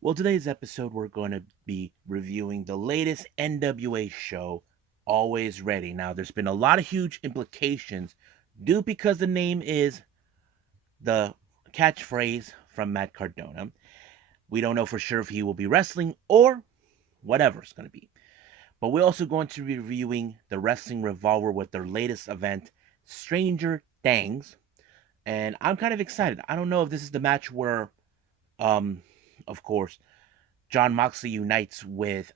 Well, today's episode, we're going to be reviewing the latest NWA show, Always Ready. Now, there's been a lot of huge implications due because the name is the catchphrase from Matt Cardona. We don't know for sure if he will be wrestling or whatever it's going to be. But we're also going to be reviewing the Wrestling Revolver with their latest event, Stranger Thangs. And I'm kind of excited. I don't know if this is the match where, um, of course, John Moxley unites with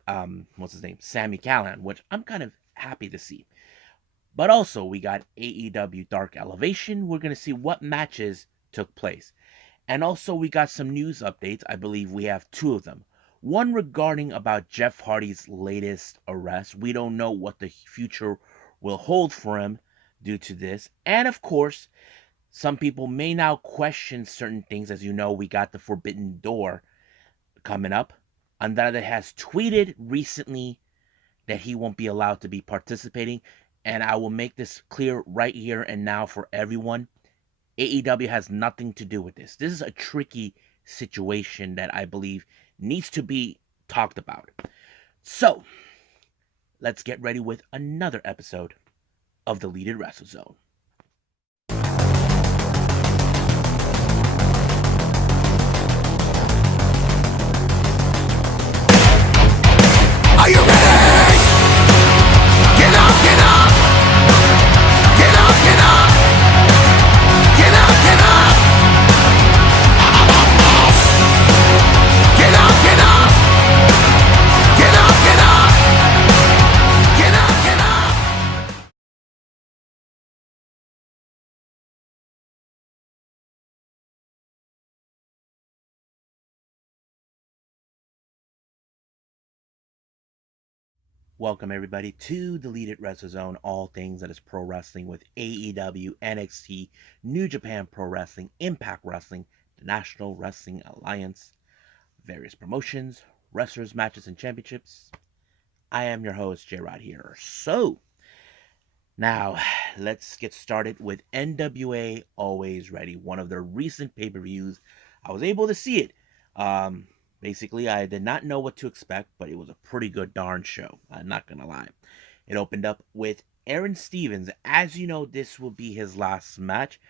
what's his name, Sammy Callahan, which I'm kind of happy to see. But also we got AEW Dark Elevation. We're gonna see what matches took place, and also we got some news updates. I believe we have two of them. One regarding about Jeff Hardy's latest arrest. We don't know what the future will hold for him due to this, and of course, some people may now question certain things. As you know, we got the Forbidden Door coming up. Andrade has tweeted recently that he won't be allowed to be participating, and I will make this clear right here and now for everyone. AEW has nothing to do with this. This is a tricky situation that I believe needs to be talked about. So, let's get ready with another episode of the Leaded Wrestle Zone. Are you ready? Get up, get up! Get up, get up! Get up, get up! Get up, get up! Get up, get up! Get up, get up! Welcome everybody to the Lead It Wrestle Zone, all things that is pro wrestling with AEW, NXT, New Japan Pro Wrestling, Impact Wrestling, the National Wrestling Alliance, various promotions, wrestlers, matches, and championships. I am your host, J Rod here. So, now let's get started with NWA Always Ready, one of their recent pay per views. I was able to see it. Basically, I did not know what to expect, but it was a pretty good darn show. I'm not gonna lie. It opened up with Aaron Stevens. As you know, this will be his last match,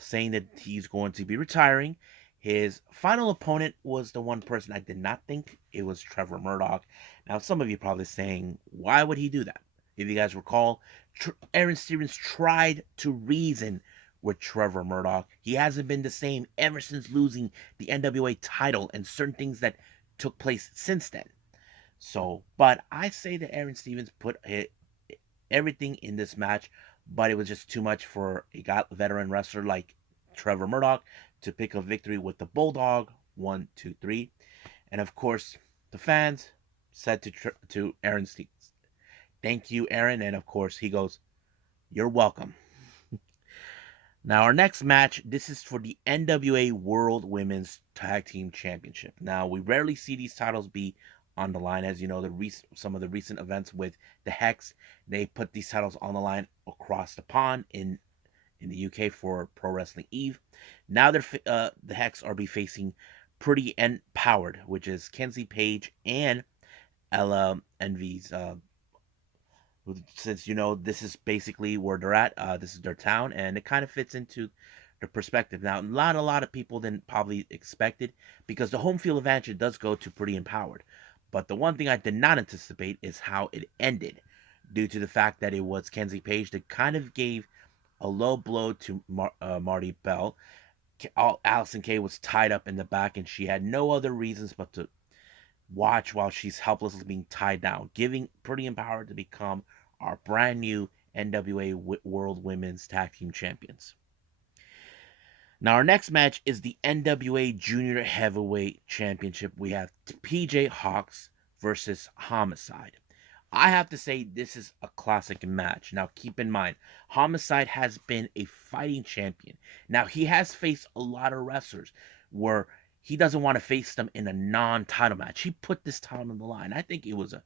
saying that he's going to be retiring. His final opponent was the one person I did not think it was Trevor Murdoch. Now, some of you probably saying, why would he do that? If you guys recall, Aaron Stevens tried to reason with Trevor Murdoch. He hasn't been the same ever since losing the NWA title and certain things that took place since then. So, but I say that Aaron Stevens put everything in this match, but it was just too much for a veteran wrestler like Trevor Murdoch to pick a victory with the Bulldog. 1, 2, 3, and of course the fans said to Aaron Stevens, "Thank you, Aaron," and of course he goes, "You're welcome." Now, our next match, this is for the NWA World Women's Tag Team Championship. Now, we rarely see these titles be on the line. As you know, some of the recent events with the Hex, they put these titles on the line across the pond in the UK for Pro Wrestling Eve. Now, the Hex are be facing Pretty Empowered, which is Kenzie Page and Ella Envy's since you know this is basically where they're at. This is their town, and it kind of fits into their perspective. Now, a lot of people didn't probably expect it because the home field advantage does go to Pretty Empowered. But the one thing I did not anticipate is how it ended, due to the fact that it was Kenzie Page that kind of gave a low blow to Marty Bell. Allison Kay was tied up in the back, and she had no other reasons but to watch while she's helplessly being tied down, giving Pretty Empowered to become our brand new NWA World Women's Tag Team Champions. Now, our next match is the NWA Junior Heavyweight Championship. We have PJ Hawks versus Homicide. I have to say, this is a classic match. Now, keep in mind, Homicide has been a fighting champion. Now, he has faced a lot of wrestlers where he doesn't want to face them in a non-title match. He put this title on the line. I think it was a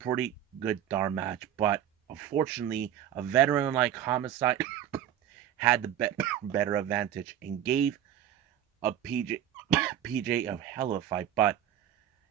pretty good darn match, but unfortunately, a veteran like Homicide had the better advantage and gave a PJ PJ a hell of a fight, but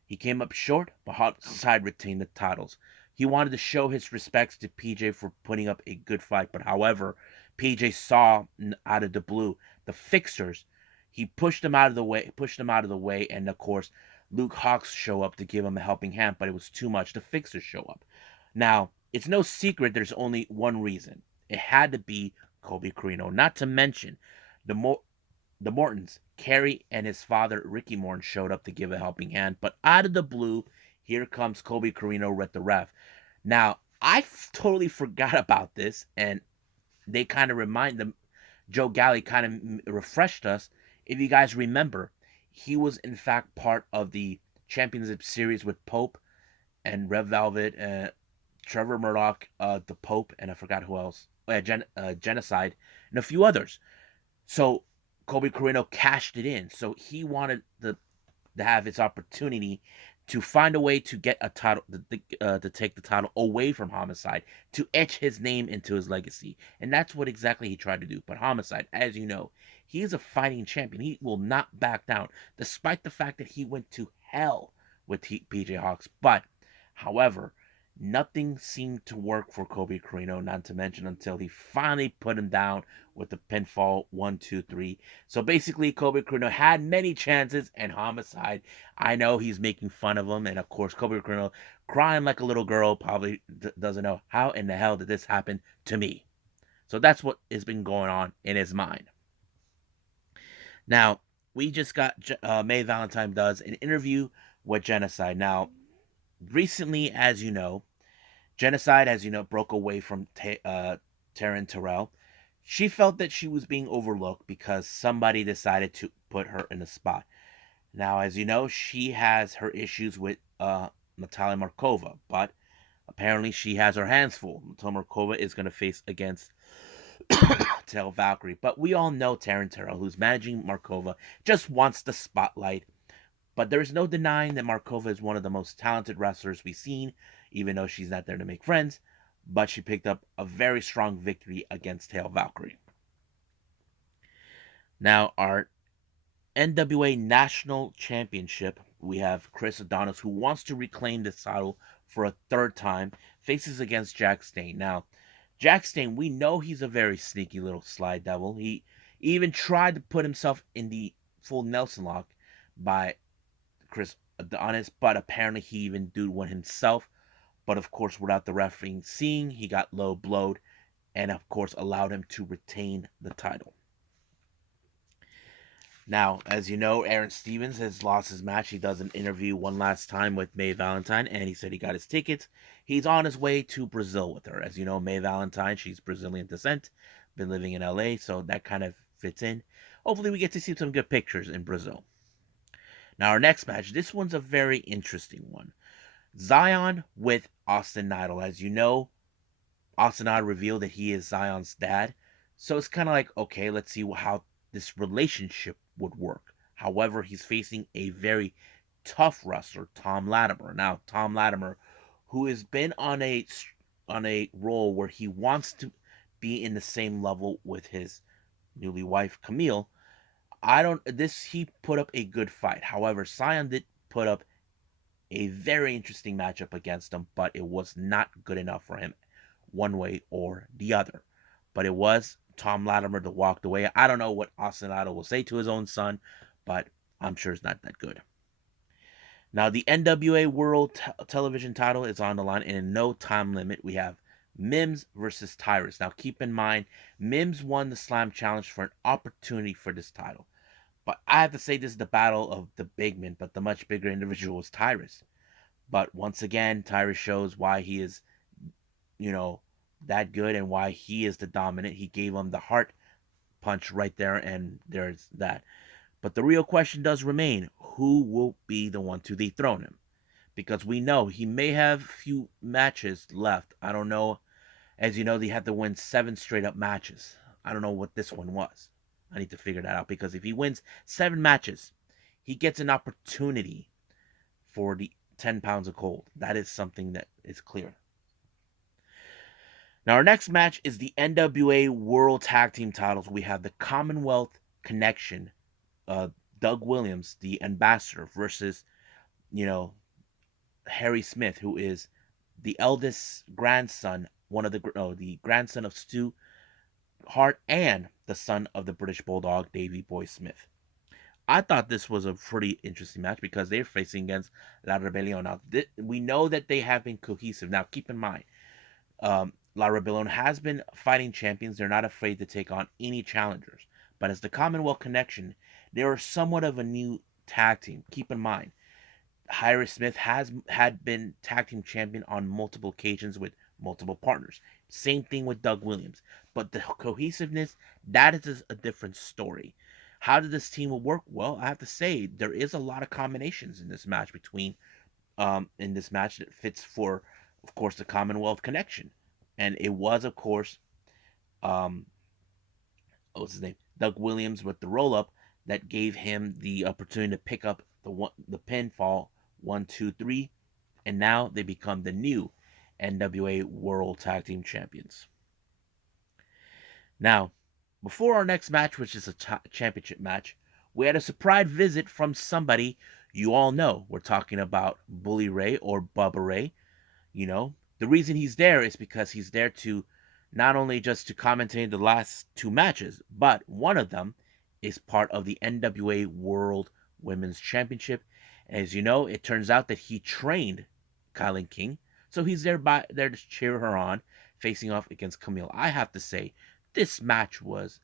he came up short, but Homicide retained the titles. He wanted to show his respects to PJ for putting up a good fight, but however, PJ saw out of the blue the fixers. He pushed them out of the way, and of course, Luke Hawx show up to give him a helping hand, but it was too much. The fixers show up. Now, it's no secret there's only one reason. It had to be Kobe Carino, not to mention the the Mortons, Kerry and his father Ricky Morton showed up to give a helping hand, but out of the blue, here comes Kobe Carino with the ref. Now, totally forgot about this, and they kind of remind them. Joe Galley kind of refreshed us. If you guys remember, he was in fact part of the championship series with Pope and Red Velvet, Trevor Murdoch, the Pope, and I forgot who else. Genocide, and a few others. So Kobe Carino cashed it in. So he wanted to have his opportunity to find a way to get a title, to take the title away from Homicide, to etch his name into his legacy. And that's what exactly he tried to do. But Homicide, as you know, he is a fighting champion. He will not back down, despite the fact that he went to hell with PJ Hawx. But, however, nothing seemed to work for Kobe Carino, not to mention until he finally put him down with the pinfall 1, 2, 3. So basically, Kobe Carino had many chances, and Homicide, I know he's making fun of him, and of course, Kobe Carino crying like a little girl, probably doesn't know how in the hell did this happen to me. So that's what has been going on in his mind. Now, we just got May Valentine does an interview with Genocide. Now, recently, as you know, Genocide, as you know, broke away from Taryn Terrell. She felt that she was being overlooked because somebody decided to put her in a spot. Now, as you know, she has her issues with Natalia Markova, but apparently she has her hands full. Natalia Markova is going to face against Tail Valkyrie, but we all know Taryn Terrell, who's managing Markova, just wants the spotlight. But there is no denying that Markova is one of the most talented wrestlers we've seen, even though she's not there to make friends. But she picked up a very strong victory against Tail Valkyrie. Now, our NWA National Championship, we have Chris Adonis, who wants to reclaim this title for a third time, faces against Jack Stane. Now, Jack Stane, we know he's a very sneaky little sly devil. He even tried to put himself in the full Nelson lock by Chris Adonis, but apparently he even did one himself. But of course, without the referee seeing, he got low blowed, and of course allowed him to retain the title. Now, as you know, Aaron Stevens has lost his match. He does an interview one last time with May Valentine, and he said he got his tickets. He's on his way to Brazil with her. As you know, May Valentine, she's Brazilian descent, been living in LA, so that kind of fits in. Hopefully, we get to see some good pictures in Brazil. Now, our next match, this one's a very interesting one. Zion with Austin Idol. As you know, Austin Idol revealed that he is Zion's dad. So it's kind of like, okay, let's see how this relationship would work. However, he's facing a very tough wrestler, Tom Latimer. Now, Tom Latimer, who has been on a role where he wants to be in the same level with his newly wife Camille. He put up a good fight. However, Zion did put up a very interesting matchup against him, but it was not good enough for him one way or the other. But it was Tom Latimer that walked away. I don't know what Austin Idol will say to his own son, but I'm sure it's not that good. Now, the NWA World Television title is on the line, and in no time limit, we have Mims versus Tyrus. Now, keep in mind, Mims won the Slam Challenge for an opportunity for this title. But I have to say this is the battle of the big men, but the much bigger individual is Tyrus. But once again, Tyrus shows why he is, that good and why he is the dominant. He gave him the heart punch right there, and there's that. But the real question does remain, who will be the one to dethrone him? Because we know he may have a few matches left. I don't know. As you know, they had to win 7 straight up matches. I don't know what this one was. I need to figure that out, because if he wins 7 matches, he gets an opportunity for the 10 pounds of gold. That is something that is clear. Now, our next match is the NWA World Tag Team titles. We have the Commonwealth Connection, Doug Williams, the ambassador, versus, you know, Harry Smith, who is the eldest grandson, one of the grandson of Stu Hart and the son of the British Bulldog, Davy Boy Smith. I thought this was a pretty interesting match because they're facing against La Rebellion. Now, we know that they have been cohesive. Now, keep in mind, La Rebellion has been fighting champions. They're not afraid to take on any challengers. But as the Commonwealth Connection, they are somewhat of a new tag team. Keep in mind, Harry Smith had been tag team champion on multiple occasions with multiple partners. Same thing with Doug Williams. But the cohesiveness, that is a different story. How did this team work? Well, I have to say there is a lot of combinations in this match in this match that fits for, of course, the Commonwealth connection, and it was, of course, um, what's his name, Doug Williams with the roll up that gave him the opportunity to pick up the pinfall 1, 2, 3, and now they become the new NWA World Tag Team Champions. Now, before our next match, which is a championship match, we had a surprise visit from somebody you all know. We're talking about Bully Ray or Bubba Ray. You know, the reason he's there is because he's there to not only just to commentate the last two matches, but one of them is part of the NWA World Women's Championship. As you know, it turns out that he trained Kylan King, so he's there to cheer her on, facing off against Camille. I have to say, this match was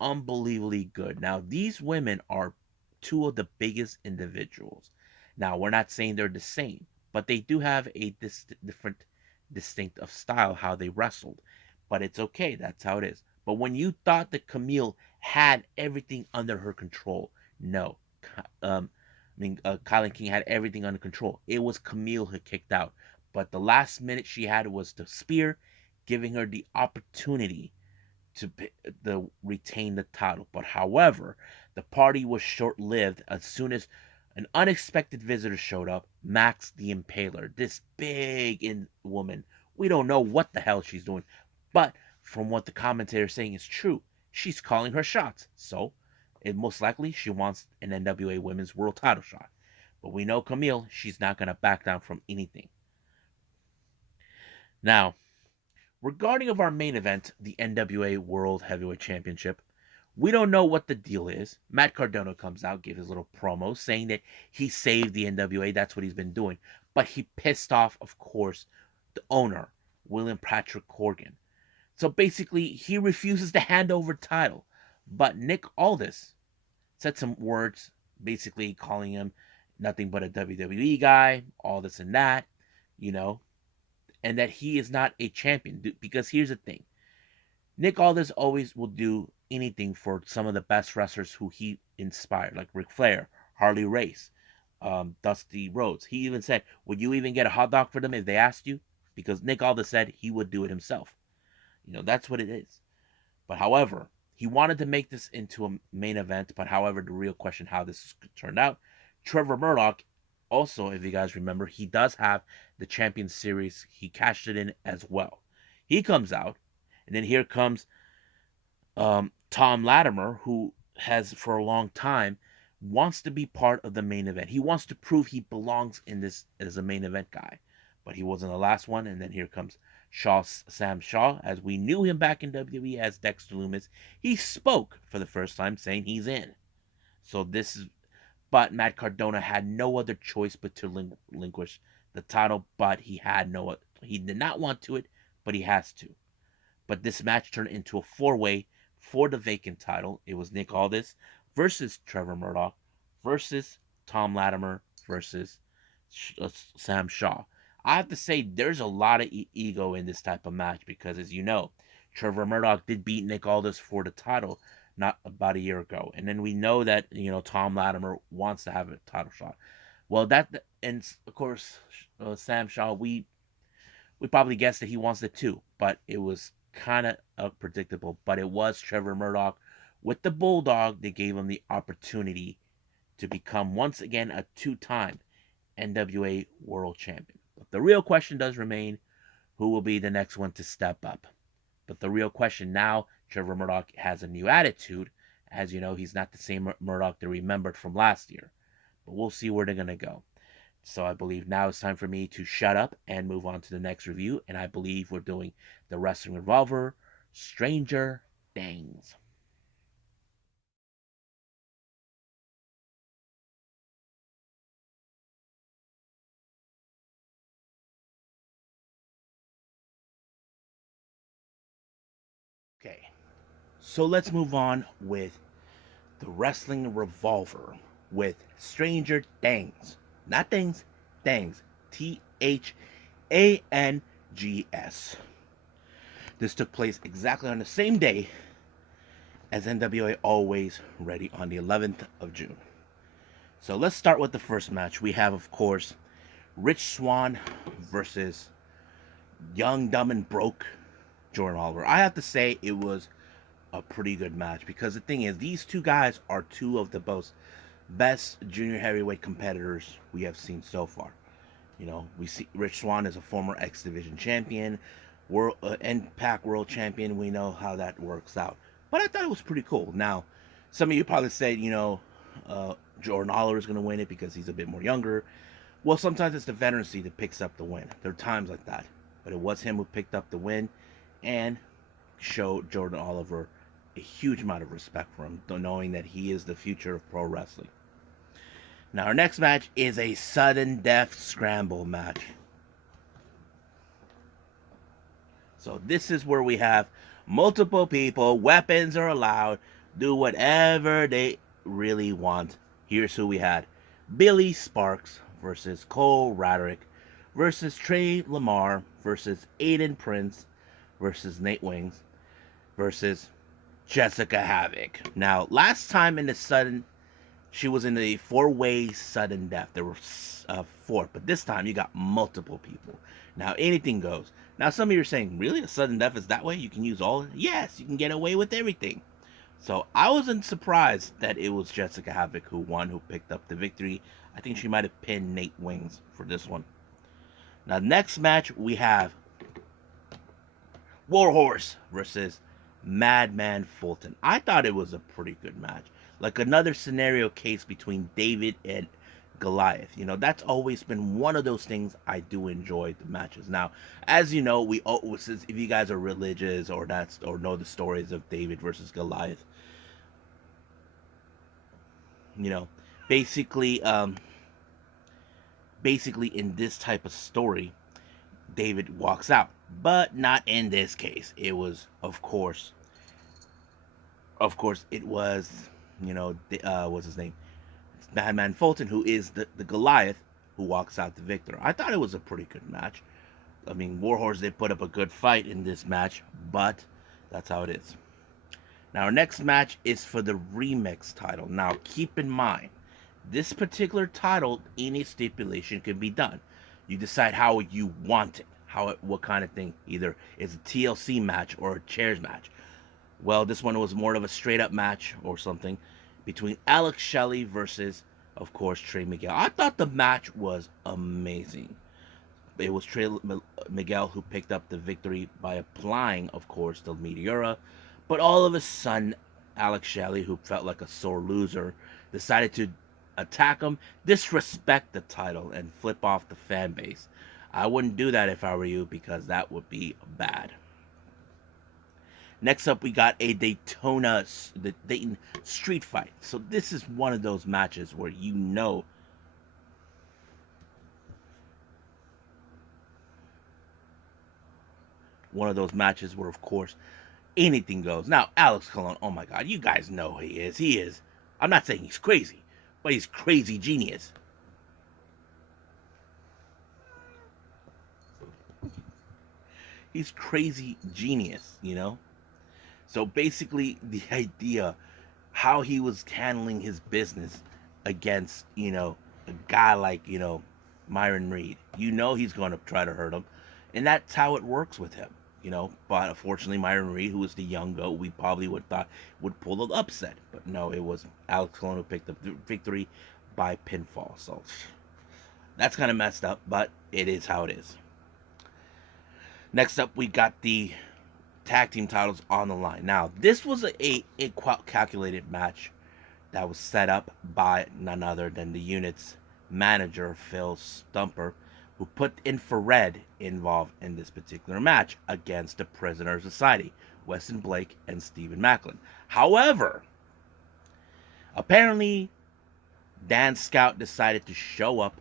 unbelievably good. Now, these women are two of the biggest individuals. Now, we're not saying they're the same, but they do have a different, distinctive style how they wrestled. But it's okay. That's how it is. But when you thought that Camille had everything under her control, no. Kylan King had everything under control. It was Camille who kicked out. But the last minute she had was the spear, giving her the opportunity to retain the title. But however, the party was short lived as soon as an unexpected visitor showed up, Max the Impaler. This woman. We don't know what the hell she's doing, but from what the commentator is saying is true. She's calling her shots. So, most likely she wants an NWA Women's World Title shot. But we know Camille, she's not going to back down from anything. Now, regarding of our main event, the NWA World Heavyweight Championship, we don't know what the deal is. Matt Cardona comes out, gives his little promo saying that he saved the NWA. That's what he's been doing. But he pissed off, of course, the owner, William Patrick Corgan. So basically, he refuses to hand over the title. But Nick Aldis said some words, basically calling him nothing but a WWE guy, all this and that, you know, and that he is not a champion. Because here's the thing, Nick Aldis always will do anything for some of the best wrestlers who he inspired, like Ric Flair, Harley Race, Dusty Rhodes. He even said, would you even get a hot dog for them if they asked you? Because Nick Aldis said he would do it himself. You know, that's what it is. But however, he wanted to make this into a main event. But however, the real question how this turned out, Trevor Murdoch, also, if you guys remember, he does have the Champion Series. He cashed it in as well. He comes out, and then here comes Tom Latimer, who has for a long time wants to be part of the main event. He wants to prove he belongs in this as a main event guy, but he wasn't the last one. And then here comes Sam Shaw, as we knew him back in WWE as Dexter Lumis. He spoke for the first time, saying he's in. So this is, but Matt Cardona had no other choice but to relinquish the title. But he did not want to it, but he has to. But this match turned into a four-way for the vacant title. It was Nick Aldis versus Trevor Murdoch versus Tom Latimer versus Sam Shaw. I have to say, there's a lot of ego in this type of match because, as you know, Trevor Murdoch did beat Nick Aldis for the title not about a year ago, and then we know that Tom Latimer wants to have a title shot. Well, and of course Sam Shaw, we probably guessed that he wants it too, but it was kind of unpredictable. But it was Trevor Murdoch with the Bulldog that gave him the opportunity to become once again a two-time NWA World Champion. But the real question does remain, who will be the next one to step up? But the real question now, Trevor Murdoch has a new attitude, As you know, he's not the same Murdoch they remembered from last year. But we'll see where they're going to go. So I believe now it's time for me to shut up and move on to the next review. And I believe we're doing the Wrestling Revolver, Stranger Thangs. Okay, so let's move on with the Wrestling Revolver with Stranger Thangs. Not Things, Thangs. Thangs. This took place exactly on the same day as NWA Alwayz Ready on the 11th of June. So let's start with the first match. We have, of course, Rich Swann versus Young, Dumb, and Broke Jordan Oliver. I have to say it was a pretty good match because the thing is, these two guys are two of the best junior heavyweight competitors we have seen so far. You know, we see Rich Swann is a former X Division champion, world Impact World Champion. We know how that works out. But I thought it was pretty cool. Now, some of you probably said, Jordan Oliver is going to win it because he's a bit more younger. Well, sometimes it's the veterancy that picks up the win. There are times like that. But it was him who picked up the win and showed Jordan Oliver a huge amount of respect for him, knowing that he is the future of pro wrestling. Now, our next match is a sudden death scramble match. So this is where we have multiple people, weapons are allowed, do whatever they really want. Here's who we had. Billy Sparks versus Cole Radrick versus Trey Lamar versus Aiden Prince versus Nate Wings versus Jessica Havoc. Now, last time in the sudden, she was in the four-way sudden death. There were four, but this time you got multiple people. Now, anything goes. Now, some of you are saying, really? A sudden death is that way? You can use all? Yes, you can get away with everything. So I wasn't surprised that it was Jessica Havoc who won, who picked up the victory. I think she might have pinned Nate Wings for this one. Now, next match, we have Warhorse versus Madman Fulton. I thought it was a pretty good match. Like another scenario case between David and Goliath. You know, that's always been one of those things I do enjoy the matches. Now, as you know, if you guys are religious or know the stories of David versus Goliath, you know, basically in this type of story, David walks out, but not in this case. It was, of course, it was, what's his name? Madman Fulton, who is the Goliath, who walks out the victor. I thought it was a pretty good match. I mean, Warhorse, they put up a good fight in this match, but that's how it is. Now, our next match is for the Remix title. Now, keep in mind, this particular title, any stipulation can be done. You decide how you want it, what kind of thing. Either it's a TLC match or a chairs match. Well, this one was more of a straight-up match or something between Alex Shelley versus, of course, Trey Miguel. I thought the match was amazing. It was Trey Miguel who picked up the victory by applying, of course, the Meteora. But all of a sudden, Alex Shelley, who felt like a sore loser, decided to attack him, disrespect the title, and flip off the fan base. I wouldn't do that if I were you, because that would be bad. Next up, we got the Dayton Street Fight. So this is one of those matches where one of those matches where, of course, anything goes. Now, Alex Colon, oh my God, you guys know who he is. He is, I'm not saying he's crazy, but he's crazy genius. He's crazy genius, you know? So basically, the idea how he was handling his business against, a guy like, Myron Reed. He's going to try to hurt him. And that's how it works with him, But unfortunately, Myron Reed, who was the young goat, we probably thought would pull the upset. But no, it was Alex Colon who picked up the victory by pinfall. So that's kind of messed up, but it is how it is. Next up, we got the tag team titles on the line. Now, this was a calculated match that was set up by none other than the unit's manager, Phil Stumper, who put Infrared involved in this particular match against the Prisoner Society, Weston Blake and Stephen Macklin. However, apparently Dan Scout decided to show up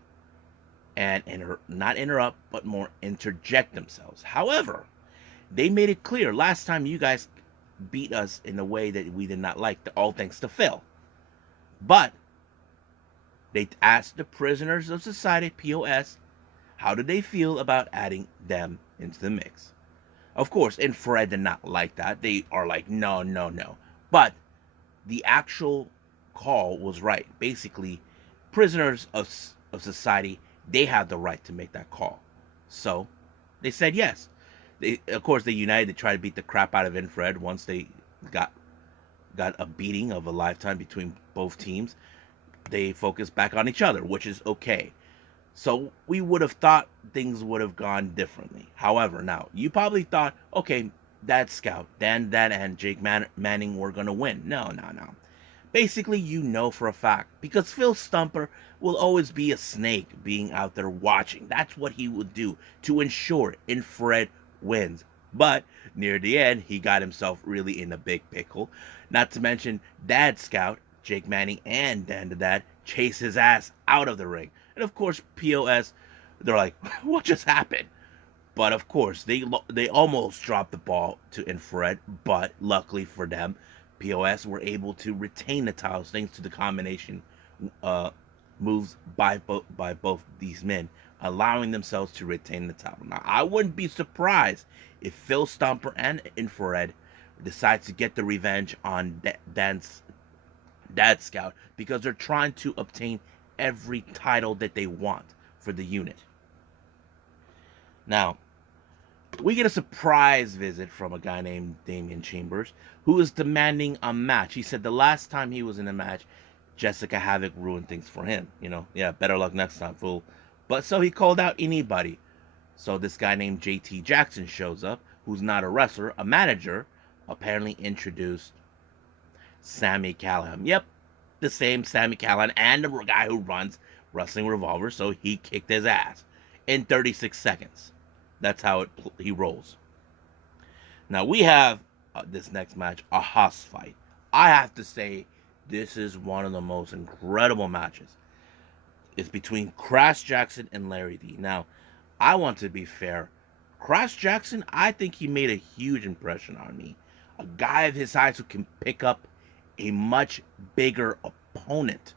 and not interrupt, but more interject themselves. However, they made it clear last time you guys beat us in a way that we did not like, all thanks to Phil. But they asked the Prisoners of Society, POS, how did they feel about adding them into the mix. Of course, Infrared did not like that. They are like, no, no, no. But the actual call was right. Basically, Prisoners of Society, they have the right to make that call. So they said yes. Of course, they united to try to beat the crap out of Infrared once they got a beating of a lifetime between both teams. They focused back on each other, which is okay. So we would have thought things would have gone differently. However, now, you probably thought, okay, that Scout, Dan, and Jake Manning were going to win. No. Basically, you know for a fact, because Phil Stumper will always be a snake being out there watching. That's what he would do to ensure Infrared wins. But near the end, he got himself really in a big pickle. Not to mention, Dad Scout, Jake Manning, and Dan the Dad chase his ass out of the ring. And of course, POS, they're like, what just happened? But of course, they almost dropped the ball to Infrared, but luckily for them, POS were able to retain the titles thanks to the combination moves by both these men, allowing themselves to retain the title. Now, I wouldn't be surprised if Phil Stumper and Infrared decide to get the revenge on Dan's Dad Scout, because they're trying to obtain every title that they want for the unit. Now, we get a surprise visit from a guy named Damian Chambers, who is demanding a match. He said the last time he was in a match, Jessica Havoc ruined things for him. Yeah, better luck next time, fool. But so he called out anybody. So this guy named JT Jackson shows up, who's not a wrestler, a manager, apparently introduced Sami Callihan. Yep, the same Sami Callihan, and the guy who runs Wrestling Revolver, so he kicked his ass in 36 seconds. That's how he rolls. Now we have this next match, a Haas fight. I have to say, this is one of the most incredible matches. It's between Crash Jackson and Larry D. Now, I want to be fair. Crash Jackson, I think he made a huge impression on me. A guy of his size who can pick up a much bigger opponent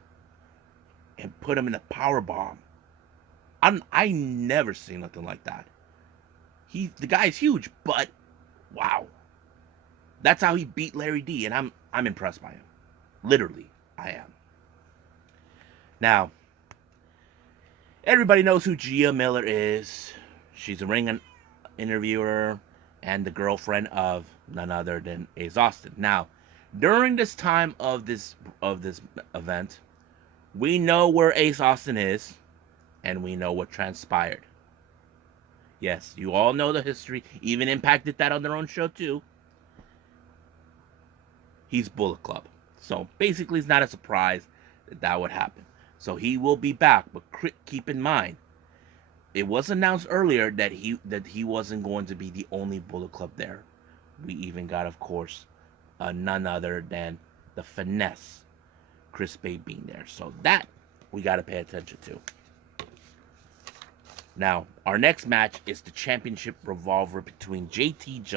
and put him in a power bomb. I never seen nothing like that. The guy's huge, but wow. That's how he beat Larry D, and I'm impressed by him. Literally, I am. Now, everybody knows who Gia Miller is. She's a ring interviewer and the girlfriend of none other than Ace Austin. Now, during this time of this event, we know where Ace Austin is, and we know what transpired. Yes, you all know the history. Even Impact did that on their own show too. He's Bullet Club. So basically it's not a surprise that would happen. So he will be back, but keep in mind, it was announced earlier that he wasn't going to be the only Bullet Club there. We even got, of course, none other than the Finesse, Chris Bay being there. So that we got to pay attention to. Now, our next match is the championship revolver between JT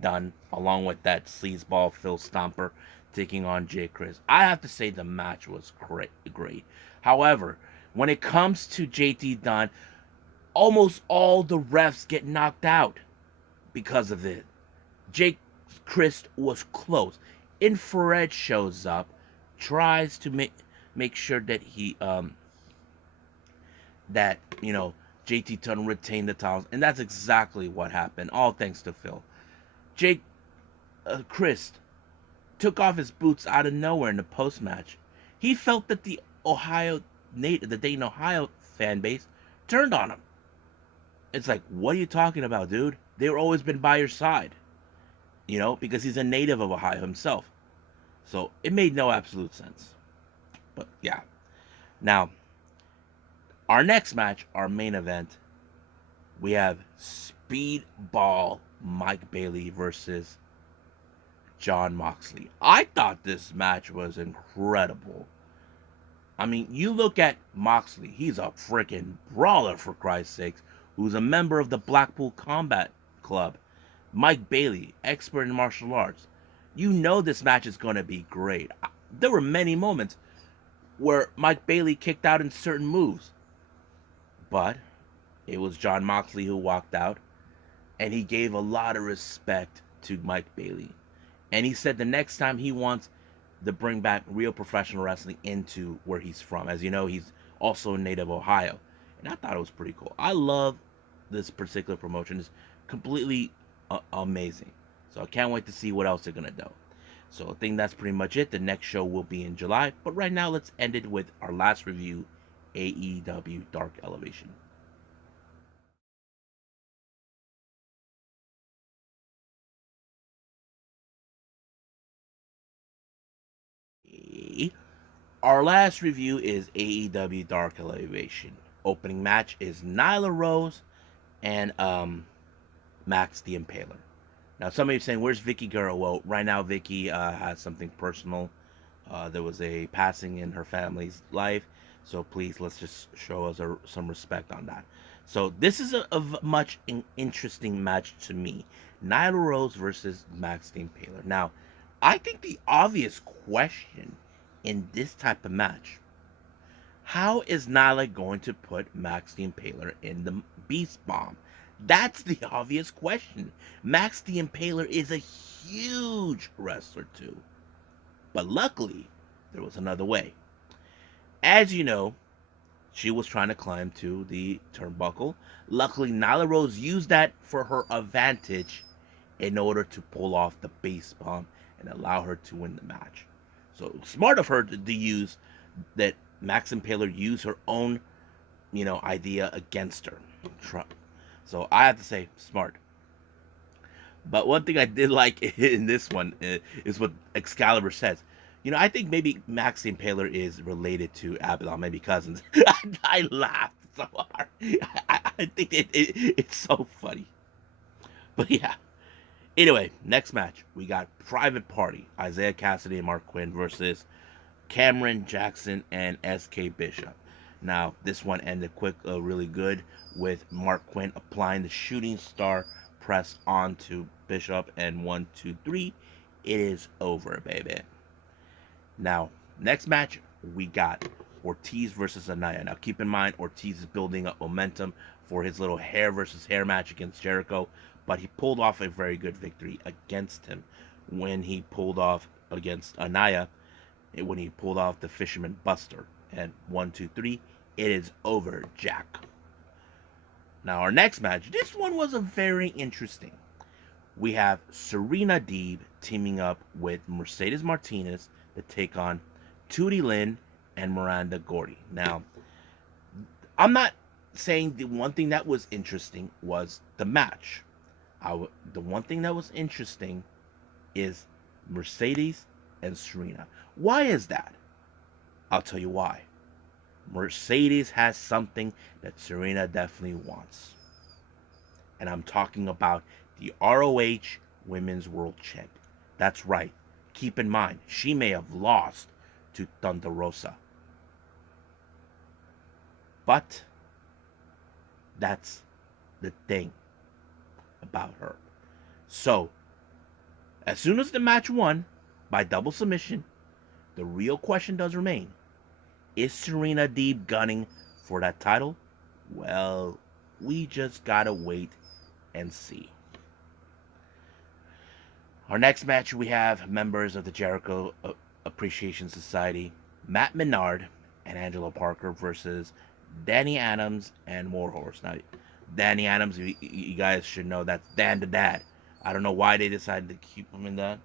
Dunn, along with that sleazeball Phil Stomper, taking on Jay Chris. I have to say the match was great. However, when it comes to JT Dunn, almost all the refs get knocked out because of it. Jake Chris was close. Infrared shows up, tries to make sure that JT Dunn retained the titles, and that's exactly what happened. All thanks to Phil. Jake Chris took off his boots out of nowhere in the post match. He felt that the Dayton, Ohio fan base turned on him. It's like, what are you talking about, dude? They've always been by your side. because he's a native of Ohio himself. So it made no absolute sense. But yeah. Now, our next match, our main event, we have Speedball Mike Bailey versus John Moxley. I thought this match was incredible. I mean, you look at Moxley, he's a freaking brawler, for Christ's sakes, who's a member of the Blackpool Combat Club. Mike Bailey, expert in martial arts. You know this match is going to be great. There were many moments where Mike Bailey kicked out in certain moves, but it was John Moxley who walked out, and he gave a lot of respect to Mike Bailey. And he said the next time he wants to bring back real professional wrestling into where he's from. As you know, he's also a native Ohio. And I thought it was pretty cool. I love this particular promotion. It's completely amazing. So I can't wait to see what else they're going to do. So I think that's pretty much it. The next show will be in July. But right now, let's end it with our last review, AEW Dark Elevation. Our last review is AEW Dark Elevation. Opening match is Nyla Rose and Max the Impaler. Now, some of you are saying, "Where's Vicky Guerrero?" Well, right now, Vicky has something personal. There was a passing in her family's life, so please let's just show us some respect on that. So this is a much interesting match to me: Nyla Rose versus Max the Impaler. Now, I think the obvious question in this type of match: how is Nyla going to put Max the Impaler in the Beast Bomb? That's the obvious question. Max the Impaler is a huge wrestler too. But luckily, there was another way. As you know, she was trying to climb to the turnbuckle. Luckily, Nyla Rose used that for her advantage in order to pull off the Beast Bomb and allow her to win the match. So smart of her to use that. Max Impaler use her own, idea against her. So I have to say, smart. But one thing I did like in this one is what Excalibur says. I think maybe Max the Impaler is related to Abaddon, maybe cousins. I laughed so hard. I think it's so funny. But yeah. Anyway, next match. We got Private Party. Isaiah Cassidy and Mark Quinn versus Cameron Jackson and SK Bishop. Now, this one ended quick, really good, with Mark Quinn applying the shooting star press onto Bishop, and 1, 2, 3, it is over, baby. Now, next match, we got Ortiz versus Anaya. Now, keep in mind, Ortiz is building up momentum for his little hair versus hair match against Jericho, but he pulled off a very good victory against him when he pulled off against Anaya, when he pulled off the Fisherman Buster. And 1, 2, 3, it is over, Jack. Now, our next match, this one was a very interesting. We have Serena Deeb teaming up with Mercedes Martinez to take on Tootie Lynn and Miranda Gordy. Now, I'm not saying the one thing that was interesting was the match. The one thing that was interesting is Mercedes and Serena. Why is that? I'll tell you why. Mercedes has something that Serena definitely wants. And I'm talking about the ROH Women's World Champion. That's right. Keep in mind, she may have lost to Thunder Rosa. But that's the thing about her. So, as soon as the match won by double submission, the real question does remain. Is Serena Deeb gunning for that title? Well, we just gotta wait and see. Our next match, we have members of the Jericho Appreciation Society, Matt Menard and Angelo Parker versus Danny Adams and Warhorse. Now, Danny Adams, you guys should know that's Dan the Dad. I don't know why they decided to keep him in that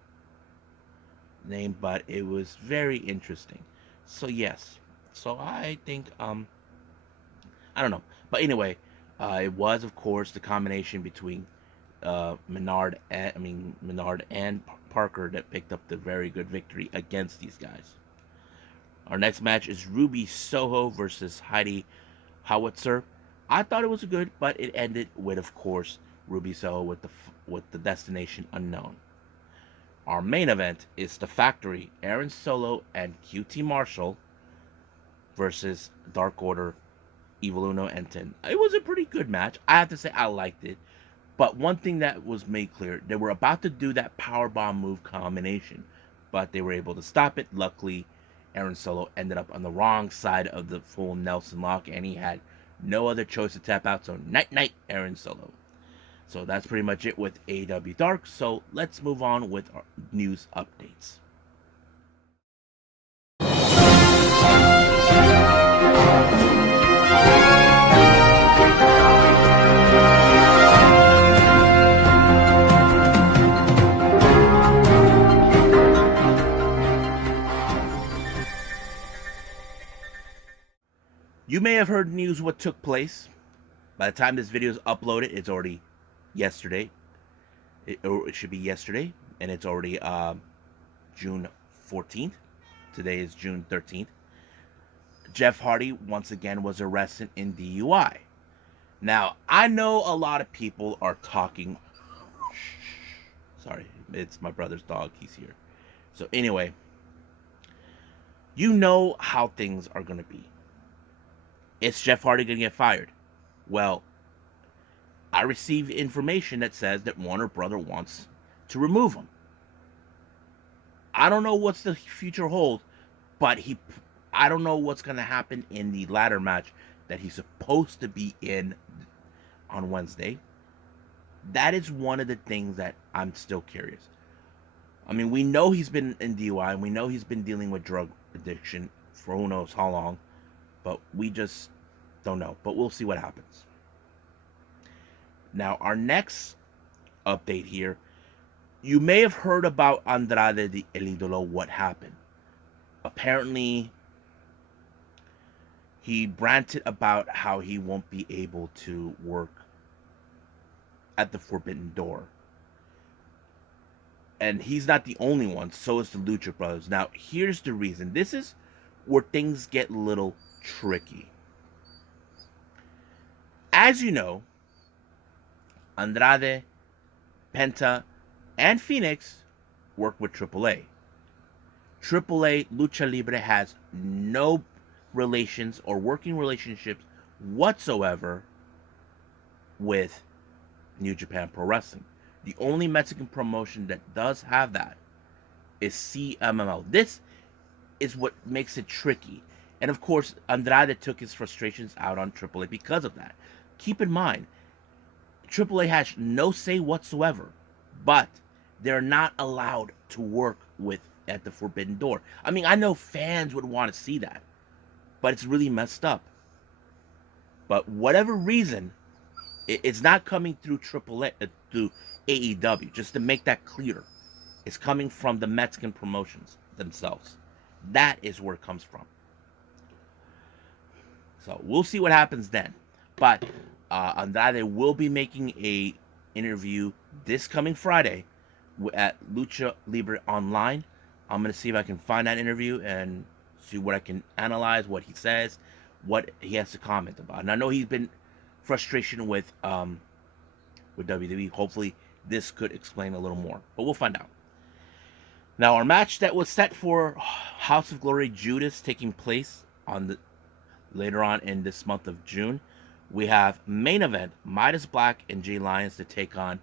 name, but it was very interesting. So yes, so I think I don't know, but anyway, it was of course the combination between Menard and Parker that picked up the very good victory against these guys. Our next match is Ruby Soho versus Heidi Howitzer. I thought it was good, but it ended with, of course, Ruby Soho with the destination unknown. Our main event is The Factory, Aaron Solo and QT Marshall versus Dark Order, Evil Uno and Ten. It was a pretty good match. I have to say I liked it. But one thing that was made clear, they were about to do that powerbomb move combination, but they were able to stop it. Luckily, Aaron Solo ended up on the wrong side of the full Nelson lock, and he had no other choice to tap out. So night night, Aaron Solo. So that's pretty much it with AEW Dark. So let's move on with our news updates. You may have heard news what took place. By the time this video is uploaded, it's already yesterday. It should be yesterday, and it's already June 14th. Today is June 13th. Jeff Hardy once again was arrested in DUI. Now, I know a lot of people are talking. Sorry, it's my brother's dog. He's here. So anyway, you know how things are going to be. Is Jeff Hardy going to get fired? Well, I received information that says that Warner Brother wants to remove him. I don't know what's the future hold, but I don't know what's going to happen in the ladder match that he's supposed to be in on Wednesday. That is one of the things that I'm still curious. I mean, we know he's been in DUI, and we know he's been dealing with drug addiction for who knows how long, but we just don't know. But we'll see what happens. Now, our next update here, you may have heard about Andrade the El Idolo, what happened. Apparently, he ranted about how he won't be able to work at the Forbidden Door. And he's not the only one, so is the Lucha Brothers. Now, here's the reason. This is where things get a little tricky. As you know, Andrade, Penta, and Phoenix work with AAA. AAA Lucha Libre has no relations or working relationships whatsoever with New Japan Pro Wrestling. The only Mexican promotion that does have that is CMLL. This is what makes it tricky. And of course, Andrade took his frustrations out on AAA because of that. Keep in mind, AAA has no say whatsoever, but they're not allowed to work with at the Forbidden Door. I mean, I know fans would want to see that, but it's really messed up. But whatever reason, it's not coming through AAA, through AEW, just to make that clear. It's coming from the Mexican promotions themselves. That is where it comes from. So we'll see what happens then. But Andrade will be making a interview this coming Friday at Lucha Libre Online. I'm going to see if I can find that interview and see what I can analyze, what he says, what he has to comment about. And I know he's been frustration with WWE. Hopefully this could explain a little more, but we'll find out. Now, our match that was set for House of Glory Judas taking place on later on in this month of June. We have main event Midas Black and Jay Lyons to take on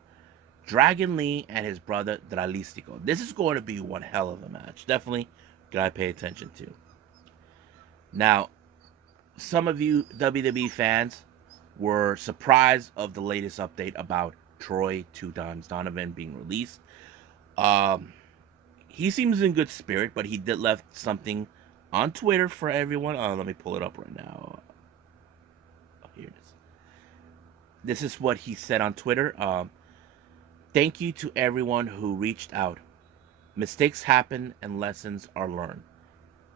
Dragon Lee and his brother Dralistico. This is going to be one hell of a match. Definitely gotta pay attention to. Now, some of you WWE fans were surprised of the latest update about Troy 2x Donovan being released. He seems in good spirit, but he did left something on Twitter for everyone. Let me pull it up right now. Here it is. This is what he said on Twitter. Thank you to everyone who reached out. Mistakes happen and lessons are learned.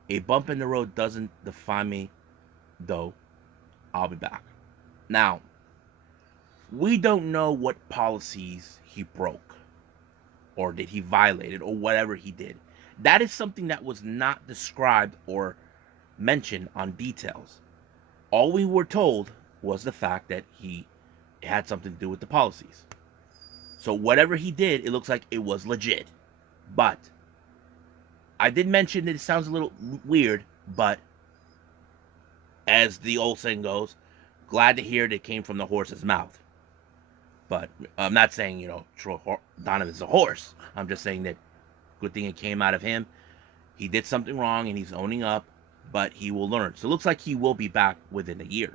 A bump in the road doesn't define me, though. I'll be back. Now, We don't know what policies he broke, or did he violate it, or whatever he did. That is something that was not described or mentioned on details. All we were told was the fact that he had something to do with the policies. So whatever he did, it looks like it was legit. But I did mention that it sounds a little weird, but as the old saying goes, glad to hear that it came from the horse's mouth. But I'm not saying, Donovan's a horse. I'm just saying that good thing it came out of him. He did something wrong and he's owning up, but he will learn. So it looks like he will be back within a year.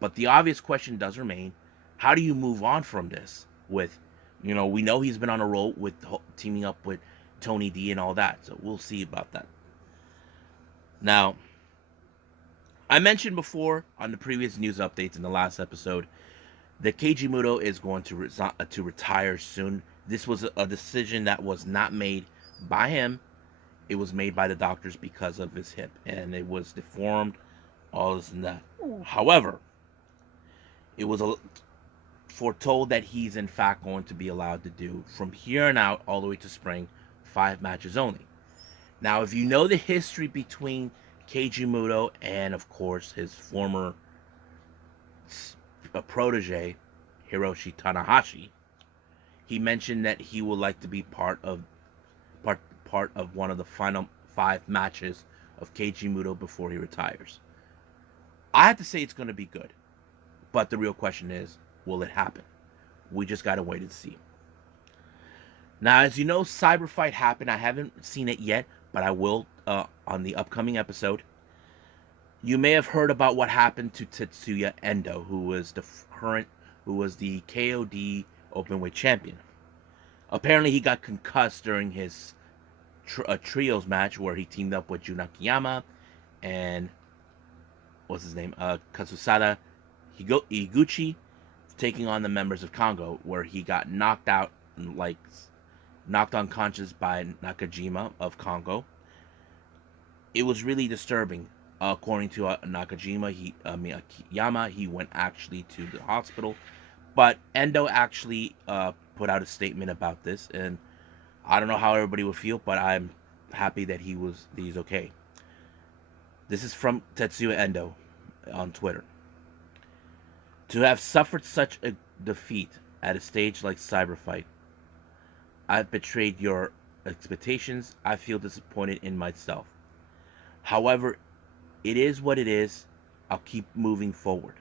But the obvious question does remain, how do you move on from this? We know he's been on a roll with teaming up with Tony D and all that. So we'll see about that. Now, I mentioned before on the previous news updates in the last episode that Keiji Muto is going to retire soon. This was a decision that was not made by him. It was made by the doctors because of his hip, and it was deformed, all this and that. However, it was foretold that he's in fact going to be allowed to do, from here on out all the way to spring, 5 matches only. Now, if you know the history between Keiji Muto and, of course, his former protege, Hiroshi Tanahashi, he mentioned that he would like to be part of one of the final 5 matches of Keiji Muto before he retires. I have to say it's going to be good, but the real question is, will it happen? We just got to wait and see. Now, as you know, Cyber Fight happened. I haven't seen it yet, but I will on the upcoming episode. You may have heard about what happened to Tetsuya Endo, who was the KOD Openweight champion. Apparently, he got concussed during his trios match where he teamed up with Jun Akiyama and what's his name, Katsusada Higuchi, taking on the members of Kongo, where he got knocked unconscious by Nakajima of Kongo. It was really disturbing. According to Akiyama, he went actually to the hospital, but Endo actually put out a statement about this, and I don't know how everybody would feel, but I'm happy that he's okay. This is from Tetsuya Endo on Twitter. To have suffered such a defeat at a stage like Cyber Fight, I've betrayed your expectations. I feel disappointed in myself. However, it is what it is. I'll keep moving forward.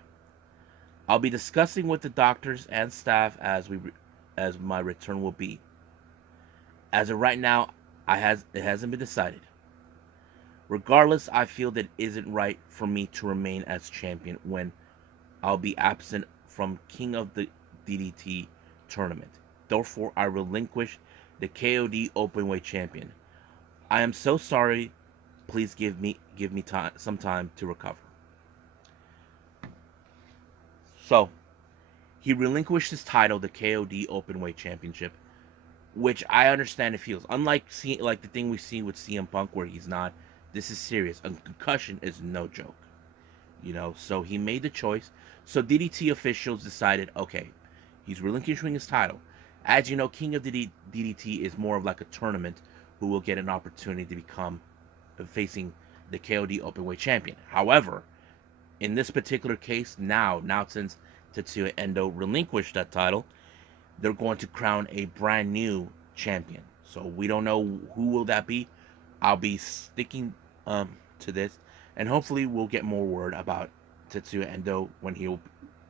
I'll be discussing with the doctors and staff as my return will be. As of right now, it hasn't been decided. Regardless, I feel that it isn't right for me to remain as champion when I'll be absent from King of the DDT tournament. Therefore, I relinquish the KOD Openweight champion. I am so sorry. Please give me some time to recover. So, he relinquished his title, the KOD Openweight Championship, which I understand it feels. Unlike the thing we see with CM Punk where he's not, this is serious. A concussion is no joke. So he made the choice. So DDT officials decided, okay, he's relinquishing his title. As you know, King of the DDT is more of like a tournament who will get an opportunity to become facing the KOD Openweight champion. However, in this particular case, now since Tetsuya Endo relinquished that title, they're going to crown a brand new champion. So we don't know who will that be. I'll be sticking to this, and hopefully we'll get more word about Tetsuya Endo when he'll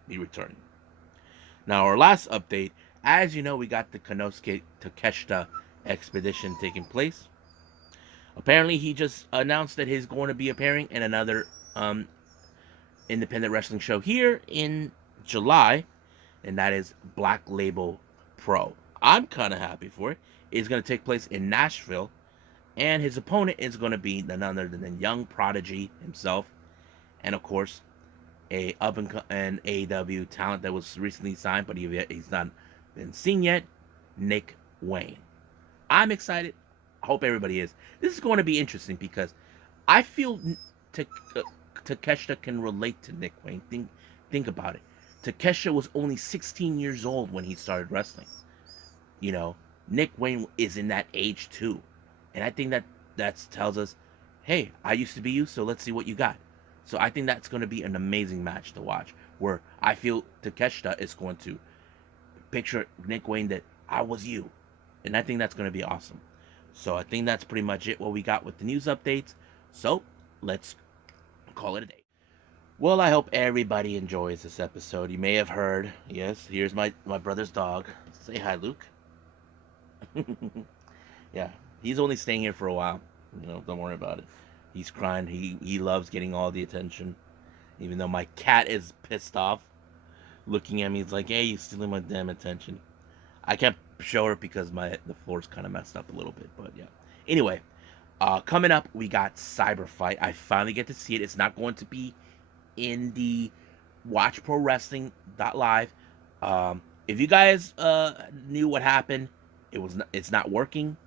be returning. Now, our last update, as you know, we got the Konosuke Takeshita expedition taking place. Apparently, he just announced that he's going to be appearing in another independent wrestling show here in July, and that is Black Label Pro. I'm kind of happy for it. It's going to take place in Nashville, and his opponent is going to be none other than the young prodigy himself, and of course, an AEW talent that was recently signed, but he's not been seen yet, Nick Wayne. I'm excited. I hope everybody is. This is going to be interesting because I feel Takeshita can relate to Nick Wayne. Think about it. Takeshita was only 16 years old when he started wrestling. You know, Nick Wayne is in that age too, and I think that tells us, hey, I used to be you, so let's see what you got. So I think that's going to be an amazing match to watch, where I feel Takeshita is going to picture Nick Wayne that I was you, and I think that's going to be awesome. So I think that's pretty much it what we got with the news updates. So let's call it a day. Well, I hope everybody enjoys this episode. You may have heard, yes, here's my brother's dog. Say hi, Luke. Yeah, he's only staying here for a while. Don't worry about it. He's crying. He loves getting all the attention. Even though my cat is pissed off, looking at me, he's like, "Hey, you stealing my damn attention." I can't show her because the floor's kind of messed up a little bit. But yeah. Anyway, coming up, we got Cyber Fight. I finally get to see it. It's not going to be in the Watch Pro Wrestling live. If you guys knew what happened, it's not working.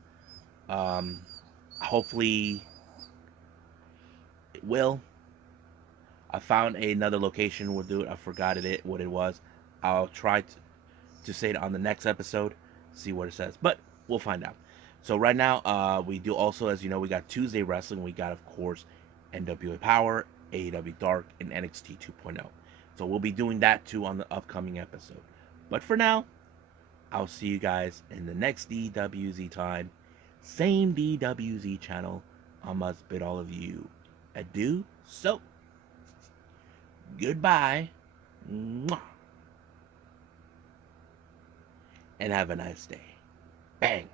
Hopefully it will. I found another location. We'll do it. I forgot what it was. I'll try to say it on the next episode. See what it says, but we'll find out. So right now, we do also, as you know, we got Tuesday wrestling. We got, of course, NWA Power, AEW Dark, and NXT 2.0. So we'll be doing that too on the upcoming episode. But for now, I'll see you guys in the next DWZ time. Same DWZ channel. I must bid all of you adieu. So, goodbye. Mwah. And have a nice day. Bang.